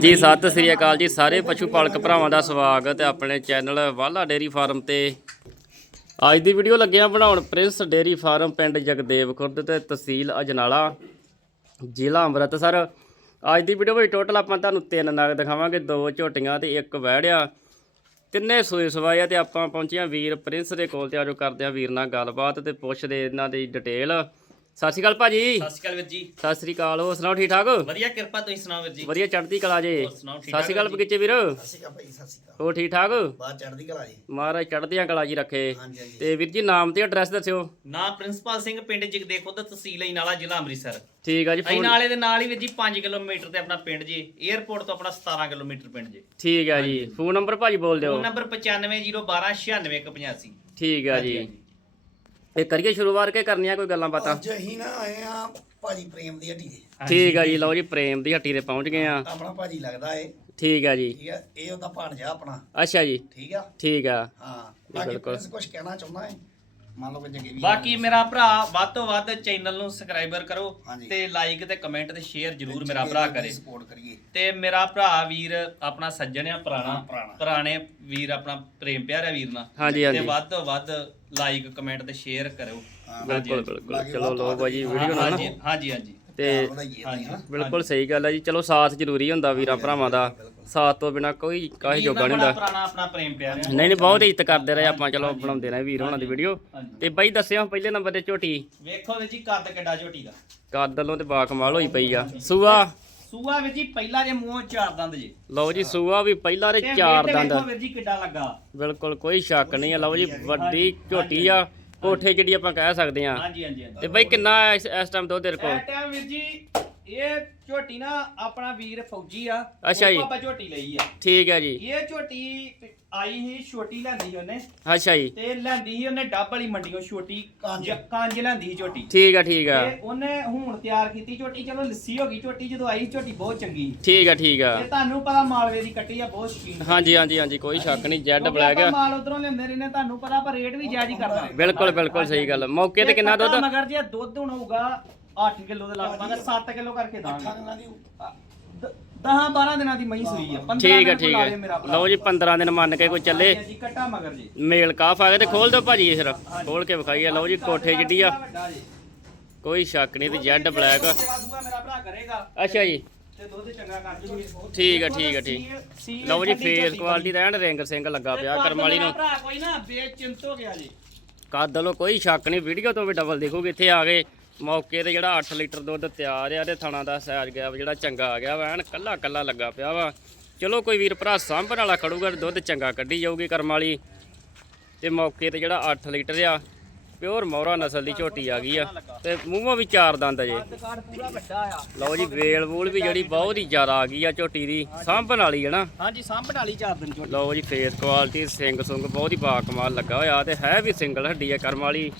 ਜੀ ਸਤਿ ਸ੍ਰੀ ਅਕਾਲ ਜੀ, ਸਾਰੇ ਪਸ਼ੂ ਪਾਲਕ ਭਰਾਵਾਂ ਦਾ ਸਵਾਗਤ ਹੈ ਆਪਣੇ ਚੈਨਲ ਵਾਲਾ ਡੇਰੀ ਫਾਰਮ ਤੇ। ਅੱਜ ਦੀ ਵੀਡੀਓ ਲੱਗਿਆ ਬਣਾਉਣ ਪ੍ਰਿੰਸ ਡੇਰੀ ਫਾਰਮ ਪਿੰਡ ਜਗਦੇਵ ਖੁਰਦ ਤੇ ਤਹਿਸੀਲ ਅਜਨਾਲਾ, ਜ਼ਿਲ੍ਹਾ ਅੰਮ੍ਰਿਤਸਰ। ਅੱਜ ਦੀ ਵੀਡੀਓ ਵਿੱਚ ਟੋਟਲ ਆਪਾਂ ਤੁਹਾਨੂੰ ਤਿੰਨ ਨਗ ਦਿਖਾਵਾਂਗੇ, ਦੋ ਝੋਟੀਆਂ ਤੇ ਇੱਕ ਵਹਿੜਿਆ ਤਿੰਨੇ ਸੂਏ ਸਵਾਏ ਆ ਤੇ ਆਪਾਂ ਪਹੁੰਚੇ ਹਾਂ ਵੀਰ ਪ੍ਰਿੰਸ ਦੇ ਕੋਲ ਤੇ ਆਜੋ ਕਰਦੇ ਹਾਂ ਵੀਰ ਨਾਲ ਗੱਲਬਾਤ ਤੇ ਪੁੱਛਦੇ ਇਹਨਾਂ ਦੀ ਡਿਟੇਲ ਸਤਿ ਸ਼੍ਰੀ ਅਕਾਲ ਭਾਜੀ। ਸਤਿ ਸ਼੍ਰੀ ਅਕਾਲ ਵੀਰ ਜੀ। ਸਤਿ ਸ਼੍ਰੀ ਅਕਾਲ ਹੋਰ ਸੁਣਾਓ ਠੀਕ ਠਾਕ? ਵਧੀਆ ਕਿਰਪਾ ਤੁਸੀਂ ਸੁਣਾਓ ਵੀਰ ਜੀ। ਵਧੀਆ ਚੜ੍ਹਦੀ ਕਲਾ ਜੇ। ਹੋਰ ਸੁਣਾਓ, ਠੀਕ ਸਤਿ ਸ਼੍ਰੀ ਅਕਾਲ ਬਗੀਚੇ ਵੀਰ। ਸਤਿ ਸ਼੍ਰੀ ਅਕਾਲ ਭਾਈ ਸਤਿ ਸ਼੍ਰੀ ਅਕਾਲ। ਹੋਰ ਠੀਕ ਠਾਕ? ਬਾਅਦ ਚੜ੍ਹਦੀ ਕਲਾ ਜੀ। ਮਹਾਰਾਜ ਚੜ੍ਹਦੀਆਂ ਕਲਾ ਜੀ ਰੱਖੇ। ਹਾਂਜੀ ਹਾਂਜੀ। ਤੇ ਵੀਰ ਜੀ ਨਾਮ ਤੇ ਐਡਰੈਸ ਦੱਸਿਓ। ਨਾ ਪ੍ਰਿੰਸੀਪਲ ਸਿੰਘ ਪਿੰਡ ਜਗਦੇ ਖੁਦ ਤਹਿਸੀਲ ਇਨਾਲਾ ਜ਼ਿਲ੍ਹਾ ਅੰਮ੍ਰਿਤਸਰ। ਠੀਕ ਆ ਜੀ ਫੋਨ ਨਾਲੇ ਦੇ ਨਾਲ ਹੀ ਵੀਰ ਜੀ 5 ਕਿਲੋਮੀਟਰ ਤੇ ਆਪਣਾ ਪਿੰਡ ਜੀ। 에어ਪੋਰਟ ਤੋਂ ਆਪਣਾ 17 ਕਿਲੋਮੀਟਰ ਪਿੰਡ ਜੀ। ਠੀਕ ਆ ਜੀ। ਫੋਨ ਨੰਬਰ ਭਾਜੀ ਬੋਲ ਦਿਓ। ਫੋਨ ਨੰਬਰ 9501296185 ਠੀਕ ਆ ਜੀ। ਇਹ ਕਰੀਏ ਸ਼ੁਰੂਆਤ ਕੇ ਕਰਨੀਆਂ ਕੋਈ ਗੱਲਾਂ ਬਾਤਾਂ? ਅੱਜ ਅਸੀਂ ਨਾ ਆਏ ਆ ਭਾਜੀ ਪ੍ਰੇਮ ਦੀ ਹੱਟੀ ਤੇ। ਠੀਕ ਆ ਜੀ ਲਓ ਜੀ ਪ੍ਰੇਮ ਦੀ ਹੱਟੀ ਤੇ ਪਹੁੰਚ ਗਏ ਆ। ਆਪਣਾ ਭਾਜੀ ਲੱਗਦਾ ਏ। ਠੀਕ ਆ ਜੀ। ਠੀਕ ਹੈ ਇਹ ਉਹਦਾ ਭਾਣਜਾ ਆਪਣਾ। ਅੱਛਾ ਜੀ। ਠੀਕ ਆ? ਠੀਕ ਆ। ਹਾਂ ਬਾਕੀ ਬਿਲਕੁਲ। ਕੁਝ ਕਹਿਣਾ ਚਾਹੁੰਦਾ ਹੈ ਮੰਨ ਲਓ ਕਿ ਜਗੇ ਵੀ ਬਾਕੀ ਮੇਰਾ ਭਰਾ ਵੱਧ ਤੋਂ ਵੱਧ ਚੈਨਲ ਨੂੰ ਸਬਸਕ੍ਰਾਈਬਰ ਕਰੋ। ਤੇ ਲਾਈਕ ਤੇ ਕਮੈਂਟ ਤੇ ਸ਼ੇਅਰ ਜਰੂਰ ਮੇਰਾ ਭਰਾ ਕਰੇ। ਸਪੋਰਟ ਕਰੀਏ। ਤੇ ਮੇਰਾ ਭਰਾ ਵੀਰ ਆਪਣਾ ਸੱਜਣ ਆ ਪੁਰਾਣਾ। ਪੁਰਾਣਾ। ਪੁਰਾਣੇ ਵੀਰ ਆਪਣਾ ਪ੍ਰੇਮ ਪਿਆਰਾ ਵੀਰ ਨਾਲ। ਤੇ। ਵੱਧ ਤੋਂ ਵੱਧ ਲਾਈਕ ਕਮੈਂਟ ਤੇ ਸ਼ੇਅਰ ਕਰੋ ਹਾਂ, ਬਿਲਕੁਲ ਬਿਲਕੁਲ। ਚਲੋ ਵੱਧ ਭਾਜੀ ਵੀਡੀਓ ਨਾਲ ਹਾਂਜੀ ਨਾ ਹਾਂਜੀ ਹਾਂਜੀ। ਤੇ। ਬਿਲਕੁਲ ਸਹੀ ਗੱਲ ਹੈ ਜੀ। ਚਲੋ ਸਾਥ ਜ਼ਰੂਰੀ ਹੁੰਦਾ ਵੀਰਾਂ ਭਰਾਵਾਂ ਦਾ। ਸਾਥ ਤੋਂ ਬਿਨਾ ਕੋਈ ਕਾਹੀ ਜੋਗਾ ਨਹੀਂ ਹੁੰਦਾ। ਪੁਰਾਣਾ ਆਪਣਾ ਪ੍ਰੇਮ ਪਿਆਰਾ ਨਹੀਂ ਨਹੀਂ ਬਹੁਤ ਇੱਜ਼ਤ ਕਰਦੇ ਰਹੇ ਆਪਾਂ। ਚਲੋ ਬਣਾਉਂਦੇ ਰਹੇ ਵੀਰ ਹੋਣਾ ਦੀ ਵੀਡੀਓ। ਤੇ ਬਾਈ ਦੱਸਿਓ ਪਹਿਲੇ ਨੰਬਰ ਤੇ ਝੋਟੀ। ਵੇਖੋ ਜੀ ਕੱਦ ਕਿੱਡਾ ਝੋਟੀ ਦਾ। ਕਾਦਲੋਂ ਤੇ ਬਾ ਕਮਾਲ ਹੋਈ ਪਈ ਆ। ਸੂਆ। ਸੂਆ ਵੀਰ ਜੀ ਪਹਿਲਾ ਜੇ ਮੂੰਹੋਂ ਚਾਰ ਦੰਦ ਜੇ। ਲਓ ਜੀ ਸੂਆ ਵੀ ਪਹਿਲਾਂ ਦੇ ਚਾਰ ਦੰਦ ਵੀਰ ਜੀ ਕਿੱਡਾ ਲੱਗਾ। ਬਿਲਕੁਲ ਕੋਈ ਸ਼ੱਕ ਨਹੀਂ ਆ। ਲਓ ਜੀ ਵੱਡੀ ਝੋਟੀ ਆ। ਕੋਠੇ ਜਿਹੜੀ ਆਪਾਂ ਕਹਿ ਸਕਦੇ ਆ। ਹਾਂਜੀ ਹਾਂਜੀ ਤੇ ਬਾਈ ਕਿੰਨਾ ਇਸ ਇਸ ਟਾਈਮ ਦੁੱਧ ਤੇਰੇ ਕੋਲ? ਇਹ ਟਾਈਮ ਵੀਰ ਜੀ ਇਹ ਝੋਟੀ ਨਾ ਆਪਣਾ ਵੀਰ ਫੌਜੀ ਆ ਅੱਛਾ ਜੀ। ਆਪਾਂ ਝੋਟੀ ਲਈ ਆ। ਠੀਕ ਹੈ ਜੀ। ਇਹ ਝੋਟੀ ਆਈ ਸੀ ਛੋਟੀ ਲੈਂਦੀ ਸੀ ਉਹਨੇ। ਅੱਛਾ ਜੀ। ਤੇ ਲੈਂਦੀ ਸੀ ਉਹਨੇ ਡੱਬ ਵਾਲੀ ਮੰਡੀੋਂ ਛੋਟੀ ਕੰਜ। ਕੰਜ ਲੈਂਦੀ ਸੀ ਝੋਟੀ। ਠੀਕ ਆ ਠੀਕ ਆ। ਤੇ ਉਹਨੇ ਹੁਣ ਤਿਆਰ ਕੀਤੀ ਝੋਟੀ। ਚਲੋ ਲੱਸੀ ਹੋ ਗਈ ਝੋਟੀ ਜਦੋਂ ਆਈ ਝੋਟੀ ਬਹੁਤ ਚੰਗੀ। ਠੀਕ ਆ ਠੀਕ ਆ। ਤੇ ਤੁਹਾਨੂੰ ਪਤਾ ਮਾਲਵੇ ਦੀ ਕੱਟੀ ਆ ਬਹੁਤ ਸ਼ਕੀਨ ਹਾਂਜੀ ਹਾਂਜੀ ਹਾਂਜੀ ਕੋਈ ਸ਼ੱਕ ਨਹੀਂ ਜੈਡ ਬਲੈਕ ਆ। ਮਾਲ ਉਧਰੋਂ ਲੈਂਦੇ ਰਹਿੰਦੇ ਤੁਹਾਨੂੰ ਪਤਾ ਪਰ ਰੇਟ ਵੀ ਜਾਇਜ਼ ਹੀ ਕਰਦਾ। ਬਿਲਕੁਲ ਬਿਲਕੁਲ ਸਹੀ ਗੱਲ ਮੌਕੇ ਤੇ ਕਿੰਨਾ ਦੁੱਧ? ਮਗਰ ਜੇ ਦੁੱਧ ਹੁਣ ਹੋਊਗਾ 8 ਕਿਲੋ ਦੇ ਲਗਭਗ 7 ਕਿਲੋ ਕਰਕੇ ਦਾਂਗੇ। ਠਾਂਗਣਾ ਦੀ 10 12 ਦਿਨਾਂ ਦੀ ਮਹੀਂ ਸੂਈ ਆ 15 ਠੀਕ ਆ ਦਿਨ ਠੀਕ ਭਰਾ। ਲਓ ਜੀ 15 ਦਿਨ ਮੰਨ ਕੇ ਕੋਈ ਚੱਲੇ। ਹਾਂਜੀ, ਹਾਂਜੀ, ਕੱਟਾ ਮਗਰ ਜੀ। ਮੇਲ ਕਾਫ ਆ ਗਿਆ ਤੇ ਖੋਲ ਦਿਓ ਭਾਜੀ ਇਹ ਫਿਰ। ਖੋਲ ਕੇ ਵਿਖਾਈਏ। ਲਓ ਜੀ ਕੋਠੇ ਜਿੱਡੀ ਆ। ਕੋਈ ਸ਼ੱਕ ਨਹੀਂ ਤੇ ਜੈਡ ਬਲੈਕ ਸੇਵਾ ਸੂਆ ਮੇਰਾ ਭਰਾ ਕਰੇਗਾ। ਅੱਛਾ ਜੀ। ਤੇ ਦੁੱਧ ਚੰਗਾ ਕਰ ਜੂਗੀ ਠੀਕ ਆ ਠੀਕ ਆ ਠੀਕ ਲਓ ਜੀ ਫੇਸ ਕੁਆਲਿਟੀ ਦਾ ਐਨ ਰਿੰਗ ਸਿੰਘ ਲੱਗਾ ਪਿਆ ਕਰਮ ਵਾਲੀ ਨੂੰ। ਭਰਾ ਕੋਈ ਨਾ ਬੇਚਿੰਤ ਹੋ ਗਿਆ ਜੀ। ਕੱਦ ਲੋ ਕੋਈ ਸ਼ੱਕ ਨਹੀਂ ਵੀਡੀਓ ਤੋਂ ਵੀ ਡਬਲ ਦੇਖੋਗੇ ਇੱਥੇ ਆ ਗਏ। ਮੌਕੇ ਤੇ ਜਿਹੜਾ 8 ਲੀਟਰ ਦੁੱਧ ਤਿਆਰ ਆ ਤੇ ਥਣਾ ਦਾ ਸਾਈਜ਼ ਗਿਆ ਜਿਹੜਾ ਚੰਗਾ ਆ ਗਿਆ ਵਾ ਐਨ ਕੱਲਾ ਕੱਲਾ ਲੱਗਾ ਪਿਆ ਵਾ। ਚਲੋ ਕੋਈ ਵੀਰ ਭਰਾ ਸਾਂਭਣ ਵਾਲਾ ਖੜੂਗਾ ਤੇ ਦੁੱਧ ਚੰਗਾ ਕੱਢੀ ਜਾਊਗੀ ਕਰਮ ਵਾਲੀ। ਤੇ ਮੌਕੇ ਤੇ ਜਿਹੜਾ 8 ਲੀਟਰ ਆ ਪਿਓਰ ਮੌਰਾ ਨਸਲ ਦੀ ਝੋਟੀ ਆ ਗਈ ਆ। ਤੇ ਮੂੰਹੋਂ ਵੀ ਚਾਰ ਦੰਦ ਜੇ। ਲਓ ਜੀ ਵੇਲ ਵੂਲ ਵੀ ਜਿਹੜੀ ਬਹੁਤ ਹੀ ਜ਼ਿਆਦਾ ਆ ਗਈ ਆ ਝੋਟੀ ਦੀ। ਸਾਂਭਣ ਵਾਲੀ ਹੈ ਨਾ। ਹਾਂਜੀ ਸਾਂਭਣ ਵਾਲੀ ਚਾਰ ਦਿਨ ਛੋਟੀ ਲਓ ਜੀ ਫੇਸ ਕੁਆਲਿਟੀ ਸਿੰਘ ਸੁੰਗ ਬਹੁਤ ਹੀ ਬਾ ਕਮਾਲ ਲੱਗਾ ਹੋਇਆ ਤੇ ਹੈ ਵੀ ਸਿੰਗਲ ਹੱਡੀ ਆ ਕਰਮ ਵਾਲੀ।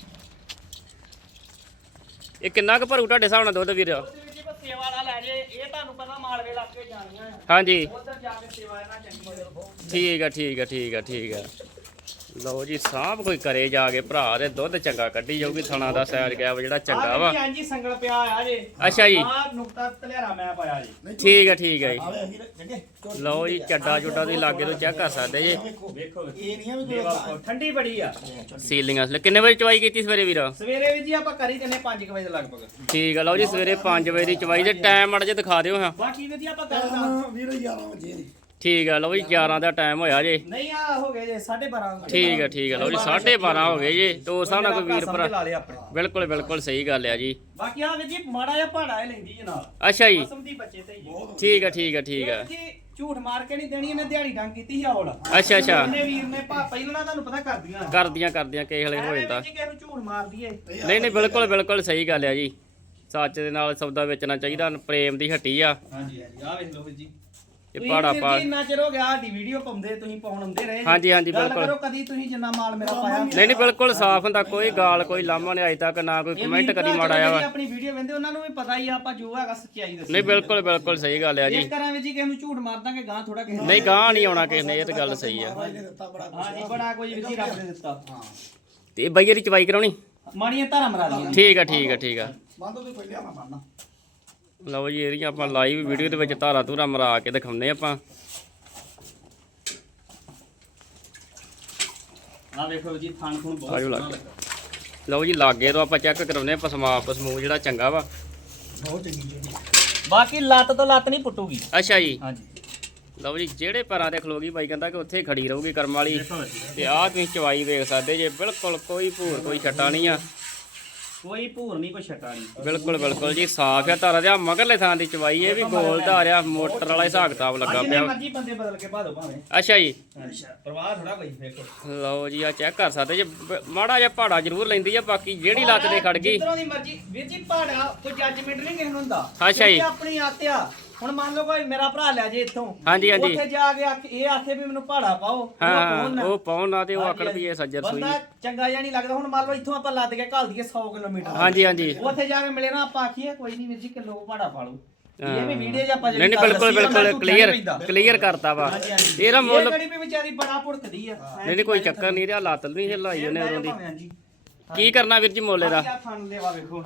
ਇਹ ਕਿੰਨਾ ਕੁ ਭਰੂ ਤੁਹਾਡੇ ਹਿਸਾਬ ਨਾਲ ਦੁੱਧ ਵੀਰ? ਉਹਦੇ ਵਿੱਚ ਕੋਈ ਸੇਵਾ ਵਾਲਾ ਲੈ ਜੇ ਇਹ ਤੁਹਾਨੂੰ ਪਤਾ ਮਾਲਵੇ ਇਲਾਕੇ ਜਾਣੀਆਂ ਆ। ਹਾਂਜੀ। ਉਧਰ ਜਾ ਕੇ ਸੇਵਾ ਇਹਨਾਂ ਚੰਗੀ ਹੋ ਜਾਊ ਠੀਕ ਆ ਠੀਕ ਆ ਠੀਕ ਆ ਠੀਕ ਆ। ਲਓ ਜੀ ਸਾਂਭ ਕੋਈ ਕਰੇ ਜਾ ਕੇ ਭਰਾ ਦੇ ਦੁੱਧ ਚੰਗਾ ਕੱਢੀ ਜਾਊਗੀ ਥਣਾ ਦਾ ਸਾਈਜ਼ ਗਿਆ ਵਾ ਜਿਹੜਾ ਚੰਗਾ ਵਾ। ਹਾਂਜੀ ਸੰਗਲ ਪਿਆ ਆ ਜੇ। ਅੱਛਾ ਜੀ। ਆ ਨੁਕਤਾ ਤਲਿਆਰਾ ਮੈਂ ਪਾਇਆ ਜੀ। ਠੀਕ ਆ ਠੀਕ ਆ ਜੀ। ਲਓ ਜੀ ਚੱਡਾ ਚੁੱਡਾ ਦੀ ਲਾਗੇ ਤੋਂ ਚੈੱਕ ਕਰ ਸਕਦੇ ਜੀ। ਵੇਖੋ ਇਹ ਨਹੀਂ ਆ ਠੰਡੀ ਬੜੀ ਆ। ਸੀਲਿੰਗ ਅਸਲ ਕਿੰਨੇ ਵਜੇ ਚਵਾਈ ਕੀਤੀ ਸਵੇਰੇ ਵੀਰ? ਸਵੇਰੇ ਵੀ ਜੀ ਆਪਾਂ ਕਰੀ ਦਿੰਨੇ 5 ਵਜੇ ਲਗਭਗ। ਠੀਕ ਆ ਲਓ ਜੀ ਸਵੇਰੇ 5 ਵਜੇ ਦੀ ਚਵਾਈ ਦੇ ਟਾਈਮ ਅੜ ਜੇ ਦਿਖਾ ਦਿਓ ਹਾਂ। ਬਾਕੀ ਵੀ ਜੀ ਆਪਾਂ ਗੱਲ ਕਰ ਹਾਂ ਵੀਰ 11 ਵਜੇ ਦੀ। ਠੀਕ ਆ ਲਓ ਜੀ 11 ਦਾ ਟਾਈਮ ਹੋਇਆ ਜੇ। ਨਹੀਂ ਆ ਹੋ ਗਏ ਜੇ 12:30 ਠੀਕ ਆ ਠੀਕ ਆ ਲਓ ਜੀ 12:30 ਹੋ ਗਏ ਜੀ। ਤੋਂ ਸਾਡਾ ਕੋਈ ਵੀਰ ਭਰਾ। ਬਿਲਕੁਲ ਬਿਲਕੁਲ ਸਹੀ ਗੱਲ ਆ ਜੀ। ਬਾਕੀ ਆ ਵੀ ਜੀ ਮਾੜਾ ਜਿਹਾ ਪਹਾੜਾ ਇਹ ਲੈਂਦੀ ਜੀ ਨਾਲ। ਅੱਛਾ ਜੀ। ਮੌਸਮ ਦੀ ਬੱਚੇ ਤੇ ਹੀ ਠੀਕ ਆ ਠੀਕ ਆ ਠੀਕ ਆ। ਝੂਠ ਮਾਰ ਕੇ ਨਹੀਂ ਦੇਣੀ ਇਹਨੇ ਦਿਹਾੜੀ ਡੰਗ ਕੀਤੀ ਸੀ ਹੌਲ ਅੱਛਾ ਅੱਛਾ। ਇਹਨੇ ਵੀਰ ਨੇ ਭਾ ਪਹਿਲਾਂ ਨਾ ਤੁਹਾਨੂੰ ਪਤਾ ਕਰਦੀਆਂ। ਕਰਦੀਆਂ ਕਰਦੀਆਂ ਕਿਸੇ ਵੇਲੇ ਹੋ ਜਾਂਦਾ। ਜੀ ਕਿਸੇ ਨੂੰ ਝੂਠ ਮਾਰ ਦਈਏ ਨਹੀਂ ਨਹੀਂ ਬਿਲਕੁਲ ਬਿਲਕੁਲ ਸਹੀ ਗੱਲ ਆ ਜੀ। ਸੱਚ ਦੇ ਨਾਲ ਸੌਦਾ ਵੇਚਣਾ ਚਾਹੀਦਾ ਪ੍ਰੇਮ ਦੀ ਹੱਟੀ ਆ। ਹਾਂਜੀ ਹਾਂਜੀ। ਆ ਵੇਖ ਲਓ ਵੀਰ ਜੀ। ਇਹ ਵੀਰ ਪਾ ਇੰਨਾ ਚਿਰ ਹੋ ਗਿਆ ਸਾਡੀ ਵੀਡੀਓ ਪਾਉਂਦੇ ਤੁਸੀਂ ਪਾਉਣ ਆਉਂਦੇ ਰਹੇ ਜੀ। ਹਾਂਜੀ, ਹਾਂਜੀ, ਗੱਲ ਬਿਲਕੁਲ। ਕਰੋ ਕਦੀ ਤੁਸੀਂ ਜਿੰਨਾ ਮਾਲ ਮੇਰਾ ਪਾਇਆ। ਨਹੀਂ ਨਹੀਂ ਬਿਲਕੁਲ ਸਾਫ਼ ਹੁੰਦਾ ਕੋਈ ਗਾਲ ਕੋਈ ਲਾਮਾ ਨਹੀਂ ਅਜੇ ਤੱਕ ਨਾ ਕੋਈ ਇਹ ਕਮੈਂਟ ਕਦੀ ਮਾੜਾ ਜਿਹੜੇ ਆਇਆ ਵਾ ਆਪਣੀ ਵੀਡੀਓ ਵੇਂਦੇ ਉਹਨਾਂ ਨੂੰ ਵੀ ਪਤਾ ਹੀ ਆ ਆਪਾਂ ਜੋ ਹੈਗਾ ਸੱਚਾਈ ਦੱਸੀ ਨਹੀਂ ਬਿਲਕੁਲ ਬਿਲਕੁਲ ਸਹੀ ਗੱਲ ਆ ਜੀ। ਇਸ ਕਰਾਂ ਵਿੱਚ ਜੀ ਕਿਸੇ ਨੂੰ ਝੂਠ ਮਾਰ ਦਾਂਗੇ ਗਾਂ ਥੋੜਾ ਕਿਸੇ ਨੂੰ ਨਹੀਂ ਗਾਂ ਨਹੀਂ ਆਉਣਾ ਕਿਸੇ ਨੇ ਇਹ ਤਾਂ ਗੱਲ ਸਹੀ ਆ। ਮਹਾਰਾਜ ਨੇ ਦਿੱਤਾ ਬੜਾ ਕੁਛ ਹਾਂ ਜੀ ਬੜਾ ਕੁਝ ਵੀ ਜੀ ਰੱਬ ਨੇ ਦਿੱਤਾ। ਹਾਂ ਤੇ ਬਈਏ ਦੀ ਚਵਾਈ ਕਰਾਉਣੀ? ਮਾੜੀਆਂ ਧਾਰਾਂ ਮਰਾ ਦੀਆਂ ਠੀਕ ਆ ਠੀਕ ਆ ਠੀਕ ਆ। ਬੰਦ ਤੋਂ ਪਹਿਲੇ ਆਣਾ ਬੰਨਾ। ਲਓ ਜੀ ਇਹਦੀਆਂ ਆਪਾਂ ਲਾਈਵ ਵੀਡੀਓ ਦੇ ਵਿੱਚ ਧਾਰਾ ਧੂਰਾ ਮਰਾ ਕੇ ਦਿਖਾਉਂਦੇ ਆਪਾਂ। ਆ ਵੇਖੋ ਜੀ ਥਣ ਥਣ ਬਹੁਤ ਆਜੋ ਸੋਹਣਾ ਲੱਗ। ਲੱਗਾ। ਲਓ ਜੀ ਲਾਗੇ ਤੋਂ ਆਪਾਂ ਚੈੱਕ ਕਰਾਉਂਦੇ ਆਪਾਂ ਸਮਾ ਪਸਮੂ ਜਿਹੜਾ ਚੰਗਾ ਵਾ। ਬਹੁਤ ਚੰਗੀ ਝੋਟੀ ਬਾਕੀ ਲੱਤ ਤੋਂ ਲੱਤ ਨਹੀਂ ਪੁੱਟੂਗੀ। ਅੱਛਾ ਜੀ। ਹਾਂਜੀ। ਲਓ ਜੀ ਜਿਹੜੇ ਪੈਰਾਂ ਤੇ ਖਲੋਗੀ ਬਾਈ ਕਹਿੰਦਾ ਕਿ ਉੱਥੇ ਖੜੀ ਰਹੂਗੀ ਕਰਮ ਵਾਲੀ। ਤੇ ਆਹ ਤੁਸੀਂ ਚਵਾਈ ਵੇਖ ਸਕਦੇ ਜੇ ਬਿਲਕੁਲ ਕੋਈ ਭੂਰ ਕੋਈ ਛੱਟਾ ਨਹੀਂ ਆ। ਕੋਈ ਭੂਰ ਨਹੀਂ ਕੋਈ ਛਟਾ ਨਹੀਂ। ਬਿਲਕੁਲ ਬਿਲਕੁਲ ਜੀ ਸਾਫ਼ ਆ ਧਾਰਾ ਦੇ ਮਗਰਲੇ ਥਾਂ ਦੀ ਚਵਾਈ ਇਹ ਵੀ ਗੋਲ ਧਾਰਿਆ ਮੋਟਰ ਵਾਲਾ ਹਿਸਾਬ ਕਿਤਾਬ ਲੱਗਾ ਜਿੰਨੇ ਪਿਆ। ਮਰਜ਼ੀ ਬੰਦੇ ਬਦਲ ਕੇ ਪਾ ਦੋ ਭਾਵੇਂ। ਅੱਛਾ ਜੀ। ਅੱਛਾ ਪਰਵਾਹ ਥੋੜਾ ਕੋਈ ਵੇਖੋ ਲਓ ਜੀ ਆ ਚੈੱਕ ਕਰ ਸਕਦੇ ਜੇ। ਬ- ਮਾੜਾ ਜਿਹਾ ਪਹਾੜਾ ਜ਼ਰੂਰ ਲੈਂਦੀ ਆ ਬਾਕੀ ਜਿਹੜੀ ਲੱਤ ਤੇ ਖੜ ਗਈ। ਜਿੱਧਰੋਂ ਦੀ ਮਰਜ਼ੀ। ਵੀਰ ਜੀ ਪਹਾੜਾ ਕੋਈ ਜੱਜਮੈਂਟ ਨਹੀਂ ਕਿਸੇ ਨੂੰ ਹੁੰਦਾ। ਅੱਛਾ ਜੀ। ਕਿਉਂਕਿ ਆਪਣੀ ਆਤਿਆ ਹੁਣ ਮੰਨ ਲਓ ਕੋਈ ਮੇਰਾ ਭਰਾ ਲੈ ਜੇ ਇੱਥੋਂ। ਹਾਂਜੀ, ਹਾਂਜੀ। ਉੱਥੇ ਜਾ ਕੇ ਆਖ- ਇਹ ਆਖੇ ਵੀ ਮੈਨੂੰ ਪਹਾੜਾ ਪਾਓ ਉਹ ਹਾਂ ਨਾ? ਉਹ ਪਾਉਣ ਨਾ ਤੇ ਉਹ ਆਕੜ ਵੀ ਇਹ ਸੱਜਰ ਸੂਈ। ਬੰਦਾ ਚੰਗਾ ਜਿਹਾ ਨਹੀਂ ਲੱਗਦਾ। ਹੁਣ ਮੰਨ ਲਓ ਇੱਥੋਂ ਆਪਾਂ ਲੱਦ ਕੇ ਘੱਲ ਦਈਏ 100 ਕਿਲੋਮੀਟਰ। ਹਾਂਜੀ ਹਾਂਜੀ। ਉੱਥੇ ਜਾ ਕੇ ਮਿਲੇ ਨਾ ਆਪਾਂ ਆਖੀਏ ਕੋਈ ਨਹੀਂ ਵੀਰ ਜੀ ਕਿਲੋ ਪਹਾੜਾ ਪਾ ਲਓ। ਇਹ ਵੀ ਹਾਂ। ਵੀਡੀਓ 'ਚ ਆਪਾਂ ਨਹੀਂ ਨਹੀਂ ਬਿਲਕੁਲ ਬਿਲਕੁਲ। ਕਲੀਅਰ ਕਲੀਅਰ ਕਰਤਾ ਵਾ। ਹਾਂਜੀ ਹਾਂਜੀ। ਇਹਦਾ ਮੁੱਲ ਇਹ ਕਿਹੜੀ ਵੀ ਵਿਚਾਰੀ ਬੜਾ ਭੁੜਕਦੀ ਆ। ਨਹੀਂ ਨਹੀਂ ਕੋਈ ਚੱਕਰ ਨਹੀਂ ਰਿਹਾ ਲੱਤ ਨਹੀਂ ਹਿਲਾਈ ਉਹਨੇ ਉਦੋਂ ਦੀ। ਹਾਂਜੀ। ਕੀ ਕਰਨਾ ਵੀਰ ਜੀ ਮੋਲੇ ਦਾ ਆ ਥਣ ਦੇਵਾ ਵੇਖੋ